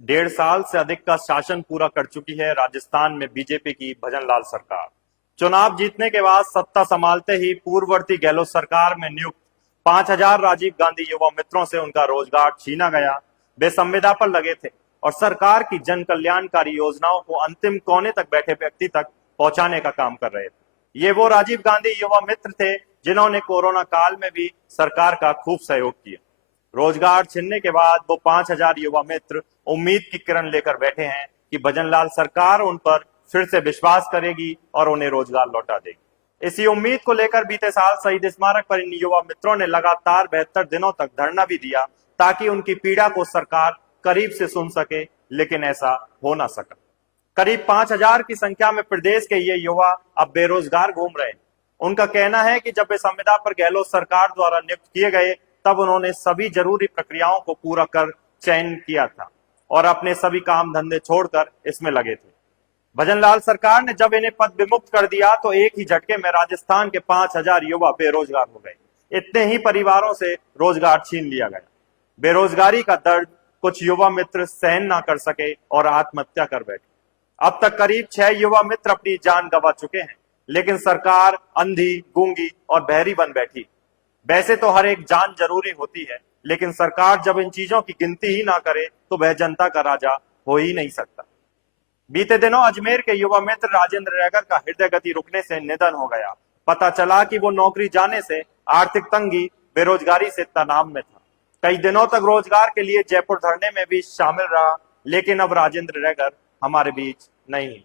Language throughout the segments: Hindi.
1.5 साल से अधिक का शासन पूरा कर चुकी है राजस्थान में बीजेपी की भजनलाल सरकार। चुनाव जीतने के बाद सत्ता संभालते ही पूर्ववर्ती गहलोत सरकार में नियुक्त 5,000 राजीव गांधी युवा मित्रों से उनका रोजगार छीना गया। वे संविदा पर लगे थे और सरकार की जन कल्याणकारी योजनाओं को अंतिम कोने तक बैठे व्यक्ति तक पहुंचाने का काम कर रहे थे। ये वो राजीव गांधी युवा मित्र थे जिन्होंने कोरोना काल में भी सरकार का खूब सहयोग किया। रोजगार छिनने के बाद वो 5,000 युवा मित्र उम्मीद की किरण लेकर बैठे हैं कि भजनलाल सरकार उन पर फिर से विश्वास करेगी और उन्हें रोजगार लौटा देगी। इसी उम्मीद को लेकर बीते साल शहीद स्मारक पर इन युवा मित्रों ने लगातार 72 दिनों तक धरना भी दिया ताकि उनकी पीड़ा को सरकार करीब से सुन सके, लेकिन ऐसा हो ना सका। करीब 5,000 की संख्या में प्रदेश के ये युवा अब बेरोजगार घूम रहे हैं। उनका कहना है कि जब वे संविदा पर गहलोत सरकार द्वारा नियुक्त किए गए तब उन्होंने सभी जरूरी प्रक्रियाओं को पूरा कर चयन किया था और अपने सभी काम धंधे छोड़कर इसमें लगे थे। भजनलाल सरकार ने जब इन्हें पद विमुक्त कर दिया तो एक ही झटके में राजस्थान के 5,000 युवा बेरोजगार हो गए। इतने ही परिवारों से रोजगार छीन लिया गया। बेरोजगारी का दर्द कुछ युवा मित्र सहन ना कर सके और आत्महत्या कर बैठे। अब तक करीब 6 युवा मित्र अपनी जान गंवा चुके हैं, लेकिन सरकार अंधी, गूंगी और बहरी बन बैठी। वैसे तो हर एक जान जरूरी होती है, लेकिन सरकार जब इन चीजों की गिनती ही ना करे तो वह जनता का राजा हो ही नहीं सकता। बीते दिनों अजमेर के युवा मित्र राजेंद्र रैगर का हृदय गति रुकने से निधन हो गया। पता चला कि वो नौकरी जाने से आर्थिक तंगी, बेरोजगारी से तनाव में था। कई दिनों तक रोजगार के लिए जयपुर धरने में भी शामिल रहा, लेकिन अब राजेंद्र रैगर हमारे बीच नहीं है।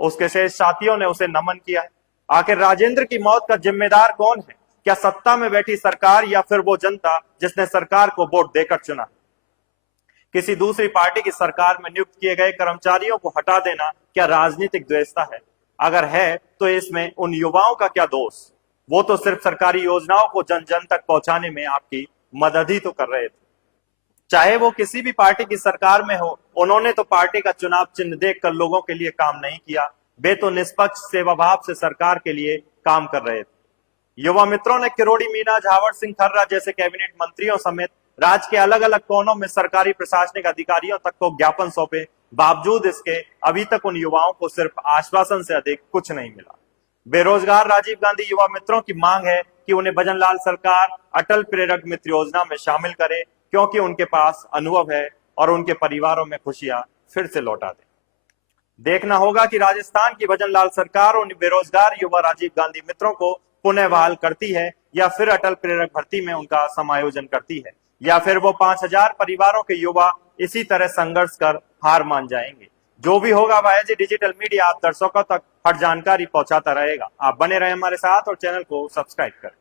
उसके शेष साथियों ने उसे नमन किया है। आखिर राजेंद्र की मौत का जिम्मेदार कौन है? क्या सत्ता में बैठी सरकार या फिर वो जनता जिसने सरकार को वोट देकर चुना? किसी दूसरी पार्टी की सरकार में नियुक्त किए गए कर्मचारियों को हटा देना क्या राजनीतिक द्वेषता है? अगर है तो इसमें उन युवाओं का क्या दोष? वो तो सिर्फ सरकारी योजनाओं को जन जन तक पहुंचाने में आपकी मदद ही तो कर रहे थे। चाहे वो किसी भी पार्टी की सरकार में हो, उन्होंने तो पार्टी का चुनाव चिन्ह देखकर लोगों के लिए काम नहीं किया। वे तो निष्पक्ष सेवाभाव से सरकार के लिए काम कर रहे थे। युवा मित्रों ने किरोड़ी मीना, झावर सिंह खर्रा जैसे कैबिनेट मंत्रियों समेत राज्य के अलग अलग कोनों में सरकारी प्रशासनिक अधिकारियों तक को ज्ञापन सौंपे। बावजूद इसके अभी तक उन युवाओं को सिर्फ आश्वासन से अधिक कुछ नहीं मिला। बेरोजगार राजीव गांधी युवा मित्रों की मांग है कि उन्हें भजनलाल सरकार अटल प्रेरक मित्र योजना में शामिल करे, क्योंकि उनके पास अनुभव है और उनके परिवारों में खुशियां फिर से लौटा दे। देखना होगा कि राजस्थान की भजनलाल सरकार उन बेरोजगार युवा राजीव गांधी मित्रों को पुनः बहाल करती है या फिर अटल प्रेरक भर्ती में उनका समायोजन करती है, या फिर वो 5,000 परिवारों के युवा इसी तरह संघर्ष कर हार मान जाएंगे। जो भी होगा वाईजी डिजिटल मीडिया आप दर्शकों तक हर जानकारी पहुंचाता रहेगा। आप बने रहे हमारे साथ और चैनल को सब्सक्राइब करें।